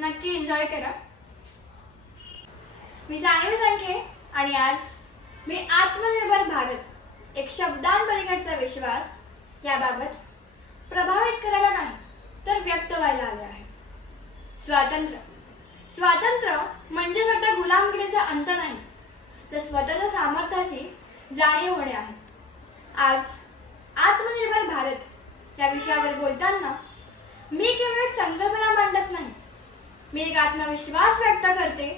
नक्की एन्जॉय करा। मी सानवी संखे आणि आज मी आत्मनिर्भर भारत एक शब्दांपलीकडचा विश्वास याबाबत प्रभावित करायला नाही तर व्यक्त व्हायला आले आहे। स्वातंत्र्य म्हणजे फक्त गुलामगिरीचा अंत नाही, तर स्वतःच्या सामर्थ्याची जाणीव होणे आहे। आज आत्मनिर्भर भारत या विषयावर बोलताना मी केवळ एक संकल्पना मांडत नाही, मी एक आत्मविश्वास व्यक्त करते,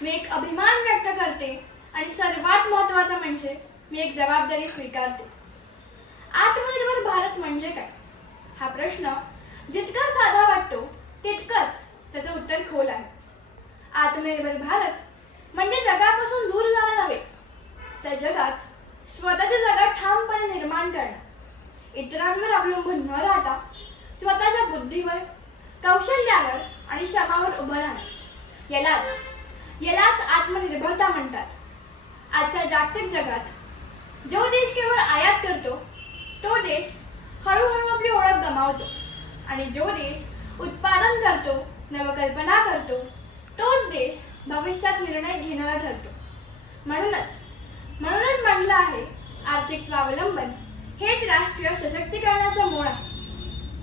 मी एक अभिमान व्यक्त करते आणि सर्वात महत्त्वाचं म्हणजे मी एक जबाबदारी स्वीकारते। आत्मनिर्भर भारत म्हणजे काय हा प्रश्न जितका साधा वाटतो तितकंच त्याचं उत्तर खोल आहे। आत्मनिर्भर भारत म्हणजे जगापासून दूर जाणं नव्हे, त्या जगात स्वतःची जागा ठामपणे निर्माण करणं, इतरांवर अवलंबून न राहता स्वतःच्या बुद्धीवर, कौशल्यावर आणि श्रमावर उभं राहणं, यालाच आत्मनिर्भरता म्हणतात। आजच्या जागतिक जगात जो देश केवळ आयात करतो तो देश हळूहळू आपली ओळख गमावतो आणि जो देश उत्पादन करतो, नवकल्पना करतो, तोच देश भविष्यात निर्णय घेणारा ठरतो। म्हणूनच म्हटलं आहे, आर्थिक स्वावलंबन हेच राष्ट्रीय सशक्तीकरणाचं मूळ आहे।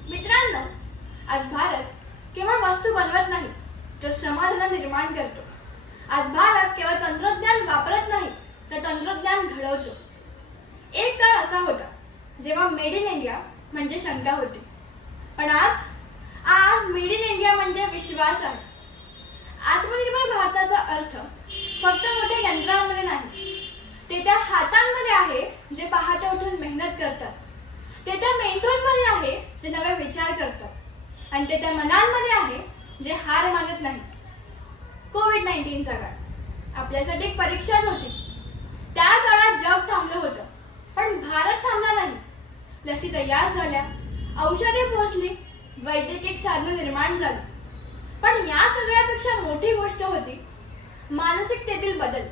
मित्रांनो, आज भारत केवळ वस्तू बनवत नाही तर समाधान निर्माण करतो। आज भारत केवळ तंत्रज्ञान वापरत नाही तर तंत्रज्ञान घडवतो। एक काळ असा होता जेव्हा मेड इन इंडिया म्हणजे शंका होती, पण आज मेड इन इंडिया म्हणजे विश्वास आहे। आत्मनिर्भर भारताचा अर्थ फक्त मोठ्या यंत्रांमध्ये नाही, ते त्या हातांमध्ये आहे जे पहाटे उठून मेहनत करतात, ते त्या मेंदूंमध्ये आहे जे नवे विचार करतात आणि ते त्या मनांमध्ये आहे जे हार मानत नाही। कोविड-19चा काळ आपल्यासाठी एक परीक्षाच होती। त्या काळात जग थांबलं होतं, पण भारत थांबला नाही। लसी तयार झाल्या, औषधे पोहोचली, वैद्यकीय साधनं निर्माण झाली, पण या सगळ्यापेक्षा मोठी गोष्ट होती मानसिकतेतील बदल।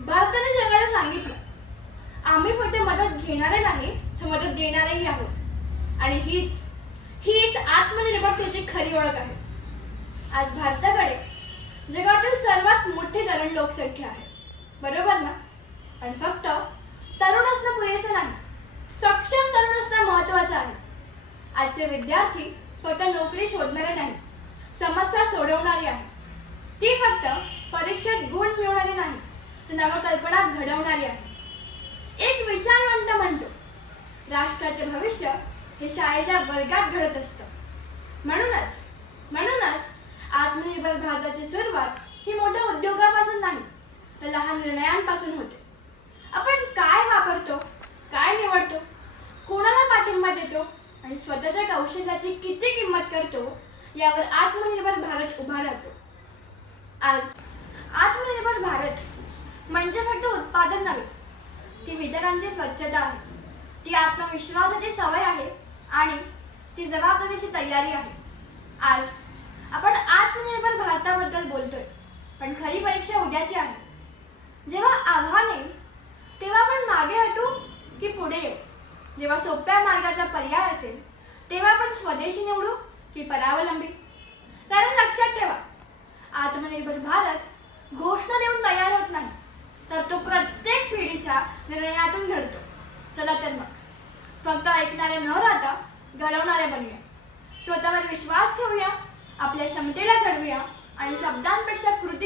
भारताने जगाला सांगितलं, आम्ही फक्त मदत घेणारे नाही तर मदत देणारेही आहोत आणि हीच आत्मनिर्भरतेची खरी ओळख आहे। आज भारताकडे जगातील सर्वात मोठी तरुण लोकसंख्या आहे, बरोबर ना? पण फक्त तरुण असणं पुरेसं नाही, सक्षम तरुण असणं महत्त्वाचं आहे। आजचे विद्यार्थी फक्त नोकरी शोधणारे नाही, समस्या सोडवणारी आहे। ती फक्त परीक्षेत गुण मिळवणारी नाही तर नवकल्पना घडवणारी आहे। एक विचारवंत म्हणतो, राष्ट्राचे भविष्य हे शाळेच्या वर्गात घडत असतं। म्हणूनच आत्मनिर्भर भारताची सुरुवात ही मोठ्या उद्योगापासून नाही तर लहान निर्णयांपासून होते। आपण काय वापरतो, काय निवडतो, कोणाला पाठिंबा देतो आणि स्वतःच्या कौशल्याची किती किंमत करतो यावर आत्मनिर्भर भारत उभा राहतो। आज आत्मनिर्भर भारत म्हणजे फक्त उत्पादन नव्हे, ती विचारांची स्वच्छता आहे, ती आत्मविश्वासाची सवय आहे आणि ती जबाबदारीची तयारी आहे। आज आपण आत्मनिर्भर भारताबद्दल बोलतोय, पण खरी परीक्षा उद्याची आहे। जेव्हा आव्हान येईल तेव्हा आपण मागे हटू की पुढे येऊ? जेव्हा सोप्या मार्गाचा पर्याय असेल तेव्हा आपण स्वदेशी निवडू की परावलंबी? कारण लक्षात ठेवा, आत्मनिर्भर भारत घोषणा देऊन तयार होत नाही, तर तो प्रत्येक पिढीच्या निर्णयातून घडतो। चला तर मग फक्त ऐकणारे न राहता घडवणारे बनूया, स्वतःवर विश्वास ठेवूया, आपल्या क्षमतेला घडवूया आणि शब्दांपेक्षा कृती